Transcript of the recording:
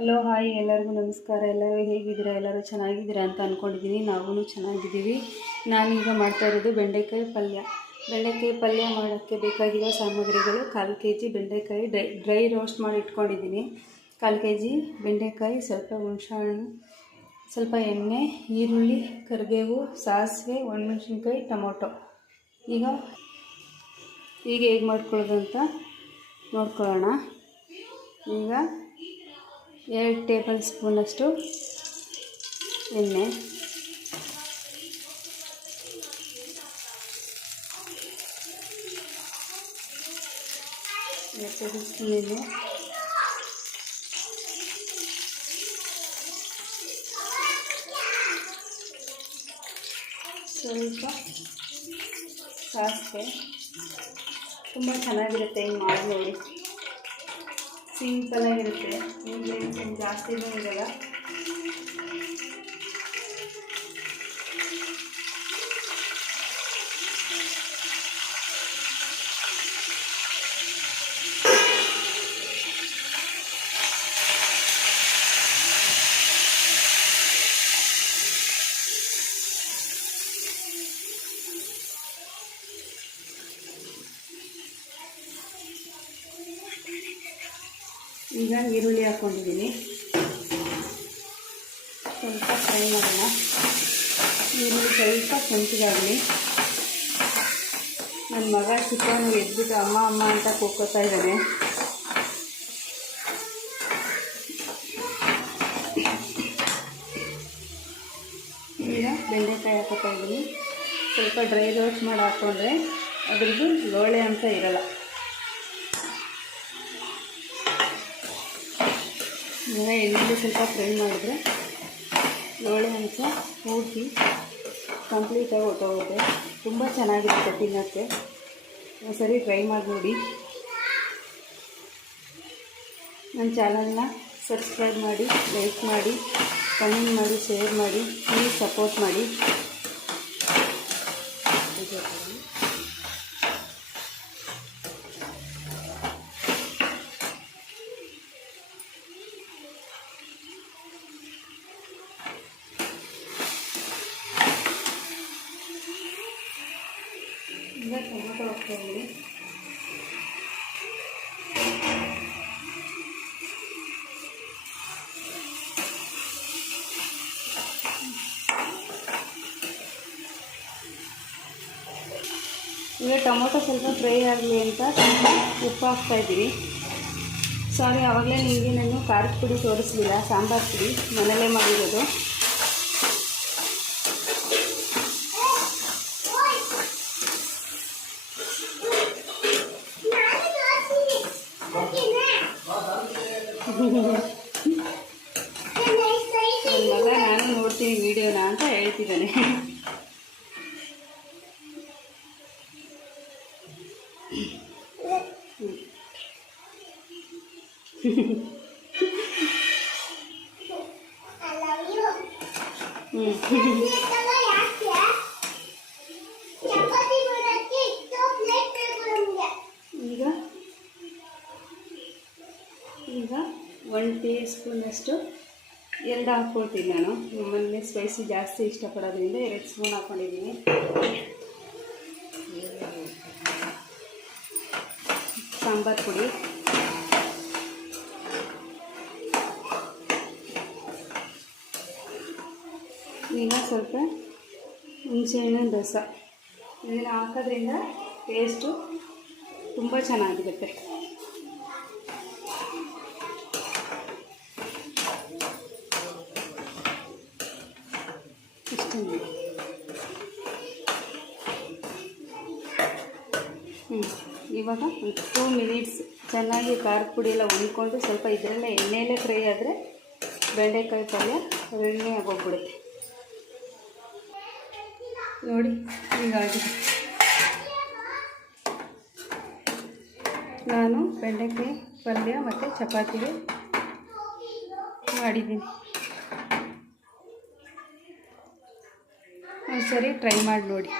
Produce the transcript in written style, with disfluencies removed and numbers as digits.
Hello hi ಎಲ್ಲರಿಗೂ ನಮಸ್ಕಾರ. ಎಲ್ಲರೂ ಹೇಗಿದ್ದೀರಾ? ಎಲ್ಲರೂ ಚೆನ್ನಾಗಿದ್ದೀರಾ ಅಂತ ಅಂದ್ಕೊಂಡಿದ್ದೀನಿ. ನಾವೂ ಚೆನ್ನಾಗಿದ್ದೀವಿ. ನಾನೀಗ ಮಾಡ್ತಾ ಇರೋದು ಬೆಂಡೆಕಾಯಿ ಪಲ್ಯ. ಬೆಂಡೆಕಾಯಿ ಪಲ್ಯ ಮಾಡೋಕ್ಕೆ ಬೇಕಾಗಿರೋ ಸಾಮಗ್ರಿಗಳು: 1/4 kg ಬೆಂಡೆಕಾಯಿ ಡ್ರೈ ರೋಸ್ಟ್ ಮಾಡಿ ಇಟ್ಕೊಂಡಿದ್ದೀನಿ, 1/4 kg ಬೆಂಡೆಕಾಯಿ, ಸ್ವಲ್ಪ ಹುಣಸೆಹಣ್ಣು, ಸ್ವಲ್ಪ ಎಣ್ಣೆ, ಈರುಳ್ಳಿ, ಕರಿಬೇವು, ಸಾಸಿವೆ, ಒಣಮೆಣಸಿನ್ಕಾಯಿ, ಟೊಮೊಟೊ. ಈಗ ಹೇಗೆ ಮಾಡ್ಕೊಳ್ಳೋದು ಅಂತ ನೋಡ್ಕೊಳ್ಳೋಣ. ಈಗ 2 ಟೇಬಲ್ ಸ್ಪೂನಷ್ಟು ಎಣ್ಣೆ, 2 ಟೇಬಲ್ ಸ್ಪೂನ್ ಎಣ್ಣೆ, ಸ್ವಲ್ಪ ಸಾಸಿವೆ. ತುಂಬ ಚೆನ್ನಾಗಿರುತ್ತೆ, ಹಿಂಗೆ ಮಾಡಿ ನೋಡಿ. ಸಿಂಪಲಾಗಿರುತ್ತೆ, ಇಂಗ್ರೀಡಿಯೆಂಟ್ಸ್ ಜಾಸ್ತಿನೂ ಇರಲ್ಲ. ಈಗ ಈರುಳ್ಳಿ ಹಾಕ್ಕೊಂಡಿದ್ದೀನಿ, ಸ್ವಲ್ಪ ಫ್ರೈ ಮಾಡೋಣ. ಈರುಳ್ಳಿ ಸ್ವಲ್ಪ ಕೆಂಪಗಾಗಲಿ. ನನ್ನ ಮಗ ಚಿಕ್ಕವನು ಎದ್ಬಿಟ್ಟು ಅಮ್ಮ ಅಮ್ಮ ಅಂತ ಕೂಗ್ಕೋತಾ ಇದ್ದಾನೆ. ಈಗ ಬೆಂಡೆಕಾಯಿ ಹಾಕೋತಾ ಇದ್ದೀನಿ. ಸ್ವಲ್ಪ ಡ್ರೈ ರೋಸ್ಟ್ ಮಾಡಿ ಹಾಕ್ಕೊಂಡ್ರೆ ಅದ್ರದ್ದು ಲೋಳೆ ಅಂತ ಇರಲ್ಲ. ಈಗ ಎಣ್ಣೆಲಿ ಸ್ವಲ್ಪ ಫ್ರೈ ಮಾಡಿದ್ರೆ ಲೋಳೆ ಅಂಶ ಪೂರ್ತಿ ಕಂಪ್ಲೀಟಾಗಿ ಹೊಟ್ಟೋಗುತ್ತೆ. ತುಂಬ ಚೆನ್ನಾಗಿರುತ್ತೆ ತಿನ್ನೋಕ್ಕೆ. ಒಂದ್ಸರಿ ಟ್ರೈ ಮಾಡಿ ನೋಡಿ. ನನ್ನ ಚಾನಲ್ನ ಸಬ್ಸ್ಕ್ರೈಬ್ ಮಾಡಿ, ಲೈಕ್ ಮಾಡಿ, ಕಮೆಂಟ್ ಮಾಡಿ, ಶೇರ್ ಮಾಡಿ, ಪ್ಲೀಸ್ ಸಪೋರ್ಟ್ ಮಾಡಿ. ಈಗ ಟೊಮೊಟೊ ಹಾಕ್ತಾಯಿದ್ದೀನಿ. ಈಗ ಟೊಮೊಟೊ ಸ್ವಲ್ಪ ಫ್ರೈ ಆಗಲಿ ಅಂತ ಸ್ವಲ್ಪ ಉಪ್ಪು ಹಾಕ್ತಾಯಿದ್ದೀನಿ. ಸಾರಿ, ಆವಾಗಲೇ ನಿಮಗೆ ನಾನು ಖಾರದ ಪುಡಿ ತೋರಿಸಲಿಲ್ಲ. ಸಾಂಬಾರು ಪುಡಿ ಮನೆಯಲ್ಲೇ ಮಾಡಿರೋದು. ನನ್ನ ಮಗ ನಾನು ನೋಡ್ತೀನಿ ವಿಡಿಯೋನ ಅಂತ ಹೇಳ್ತಿದ್ದಾನೆ. ಈಗ 1 ಟೀ ಸ್ಪೂನಷ್ಟು 2 ಹಾಕ್ಕೊಳ್ತೀನಿ ನಾನು. ನಮ್ಮಲ್ಲಿ ಸ್ಪೈಸಿ ಜಾಸ್ತಿ ಇಷ್ಟಪಡೋದ್ರಿಂದ 2 ಸ್ಪೂನ್ ಹಾಕ್ಕೊಂಡಿದ್ದೀನಿ. ಸಾಂಬಾರು ಪುಡಿ, ಈಗ ಸ್ವಲ್ಪ ಹುಣಸೆಹಣ್ಣಿನ ರಸ. ಇದನ್ನು ಹಾಕೋದ್ರಿಂದ ಟೇಸ್ಟು ತುಂಬ ಚೆನ್ನಾಗಿರುತ್ತೆ. ಇವಾಗ 2 ಮಿನಿಟ್ಸ್ ಚೆನ್ನಾಗಿ ಖಾರದ ಪುಡಿ ಎಲ್ಲ ಹೊಂದ್ಕೊಂಡು ಸ್ವಲ್ಪ ಇದರಲ್ಲೇ ಎಣ್ಣೆಯಲ್ಲೇ ಫ್ರೈ ಆದರೆ ಬೆಂಡೆಕಾಯಿ ಪಲ್ಯ ರೆಡಿ ಆಗೋಗ್ಬಿಡುತ್ತೆ. ನೋಡಿ, ಹೀಗಾಗಿದೆ. ನಾನು ಬೆಂಡೆಕಾಯಿ ಪಲ್ಯ ಮತ್ತು ಚಪಾತಿಗೆ ಮಾಡಿದ್ದೀನಿ. ಒಂದ್ಸರಿ ಟ್ರೈ ಮಾಡಿ ನೋಡಿ.